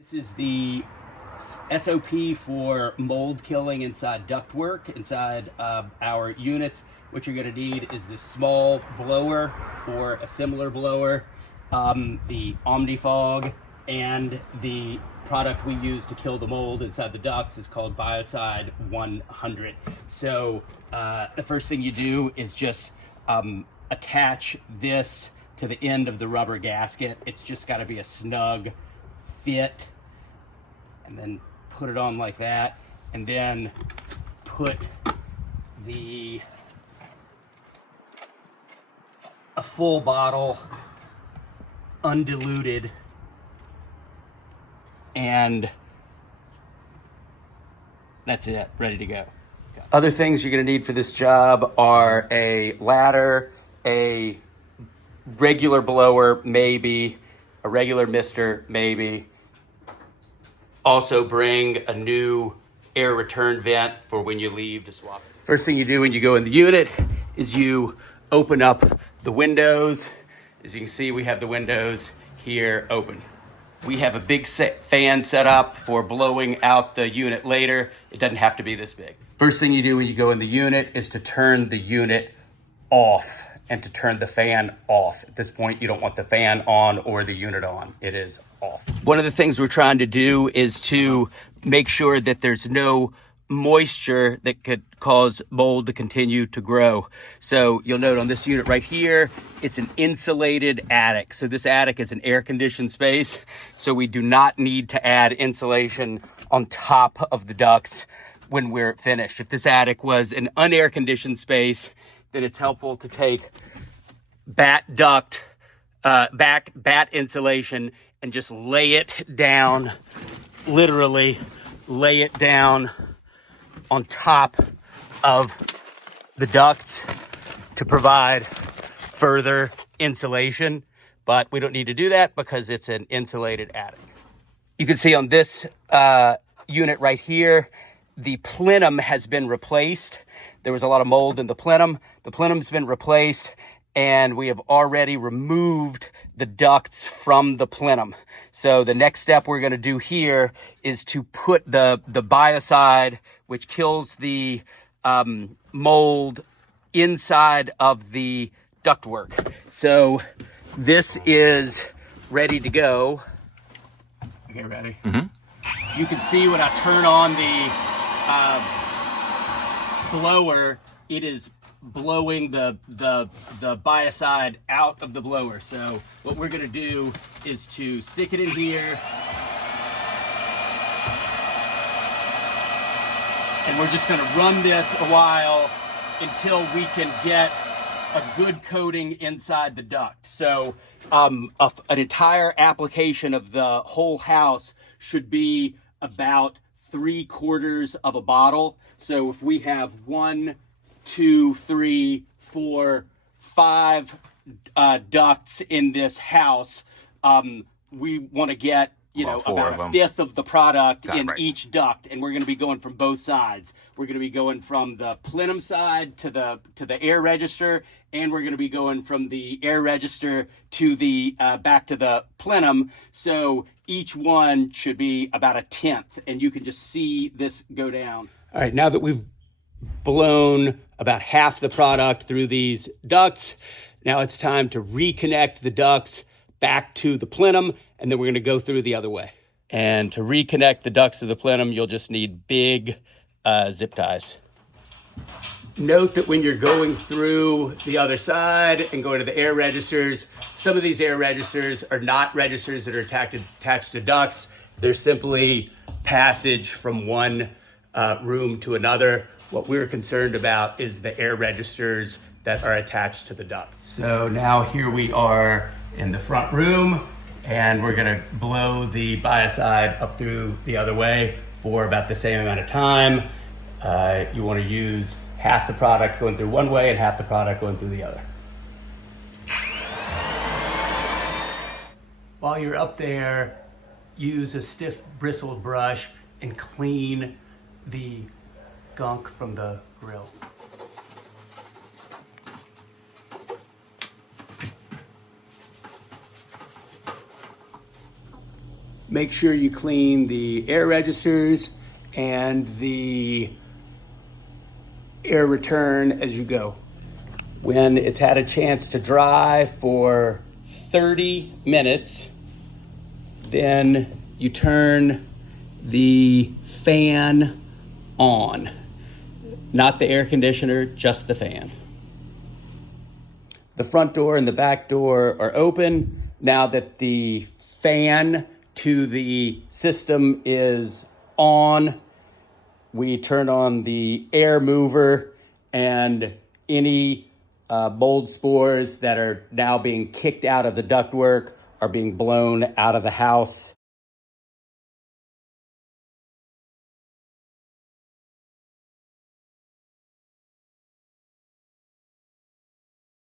This is the SOP for mold killing inside ductwork, inside our units. What you're going to need is this small blower or a similar blower, the Omnifog, and the product we use to kill the mold inside the ducts is called Biocide 100. So the first thing you do is just attach this to the end of the rubber gasket. It's just got to be a snug fit, and then put it on like that, and then put a full bottle undiluted, and that's it, ready to go. Other things you're going to need for this job are a ladder, a regular blower, maybe a regular mister, maybe. Also bring a new air return vent for when you leave to swap it. First thing you do when you go in the unit is you open up the windows. As you can see, we have the windows here open. We have a big fan set up for blowing out the unit later. It doesn't have to be this big. First thing you do when you go in the unit is to turn the unit off and to turn the fan off. At this point, you don't want the fan on or the unit on. It is off. One of the things we're trying to do is to make sure that there's no moisture that could cause mold to continue to grow. So you'll note on this unit right here, it's an insulated attic. So this attic is an air-conditioned space. So we do not need to add insulation on top of the ducts when we're finished. If this attic was an unair-conditioned space, then it's helpful to take bat insulation and just lay it down, literally lay it down on top of the ducts to provide further insulation. But we don't need to do that because it's an insulated attic. You can see on this unit right here, the plenum has been replaced. There was a lot of mold in the plenum. The plenum's been replaced, and we have already removed the ducts from the plenum. So the next step we're going to do here is to put the biocide, which kills the mold, inside of the ductwork. So this is ready to go. Okay, ready? Mm-hmm. You can see when I turn on the blower, it is blowing the biocide out of the blower. So what we're going to do is to stick it in here, and we're just going to run this a while until we can get a good coating inside the duct. So an entire application of the whole house should be about 3/4 of a bottle. So if we have 1, 2, 3, 4, 5 ducts in this house, we want to get about a fifth of the product in each duct, and we're going to be going from both sides. We're going to be going from the plenum side to the air register, and we're going to be going from the air register to the back to the plenum. So each one should be about 1/10, and you can just see this go down. All right, now that we've blown about half the product through these ducts, now it's time to reconnect the ducts back to the plenum, and then we're going to go through the other way. And to reconnect the ducts to the plenum, you'll just need big zip ties. Note that when you're going through the other side and going to the air registers, some of these air registers are not registers that are attached to ducts. They're simply passage from one room to another. What we're concerned about is the air registers that are attached to the ducts. So now here we are in the front room, and we're gonna blow the biocide up through the other way for about the same amount of time. You wanna use half the product going through one way and half the product going through the other. While you're up there, use a stiff bristled brush and clean the gunk from the grill. Make sure you clean the air registers and the air return as you go. When it's had a chance to dry for 30 minutes, then you turn the fan on. Not the air conditioner, just the fan. The front door and the back door are open. Now that the fan to the system is on, we turn on the air mover, and any mold spores that are now being kicked out of the ductwork are being blown out of the house.